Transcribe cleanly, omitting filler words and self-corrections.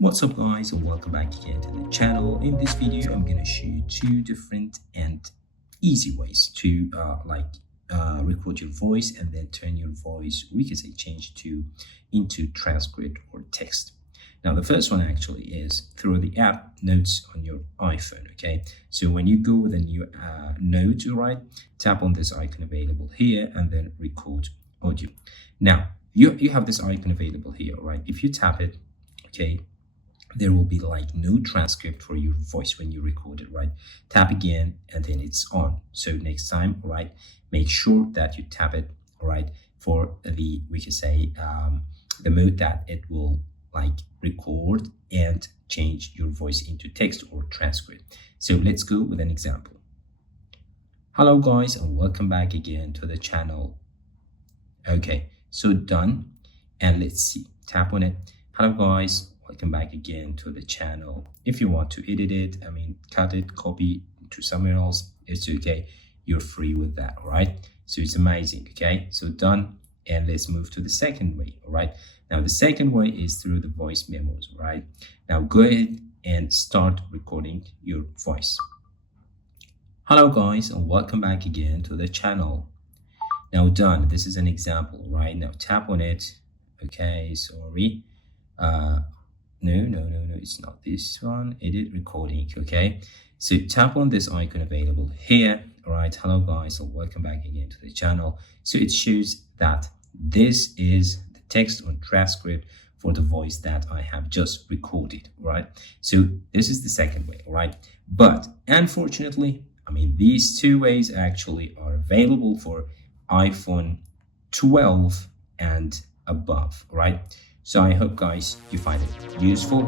What's up guys, and welcome back again to the channel. In this video I'm going to show you two different and easy ways to record your voice and then turn your voice, we can say, change to into transcript or text. Now the first one actually is through the app Notes on your iPhone. Okay, so when you go with a new note, right, tap on this icon available here and then record audio. Now you have this icon available here, right? If you tap it, okay, there will be like no transcript for your voice when you record it, right? Tap again and then it's on. So next time, right, make sure that you tap it, right, for the, we can say, the mode that it will like record and change your voice into text or transcript. So let's go with an example. Hello guys, and welcome back again to the channel. Okay, so done, and let's see, tap on it. Hello guys, welcome back again to the channel. If you want to edit it, cut it, copy to somewhere else, it's okay. You're free with that, all right? So it's amazing, okay? So done, and let's move to the second way, all right? Now the second way is through the voice memos, right? Now go ahead and start recording your voice. Hello guys, and welcome back again to the channel. Now done, this is an example, right? Now tap on it. Okay, sorry. No, it's not this one. Edit recording. Okay, so tap on this icon available here. All right, hello guys, and welcome back again to the channel. So it shows that this is the text on transcript for the voice that I have just recorded, right? So this is the second way, all right? But unfortunately, these two ways actually are available for iPhone 12 and above, right? So I hope guys you find it useful.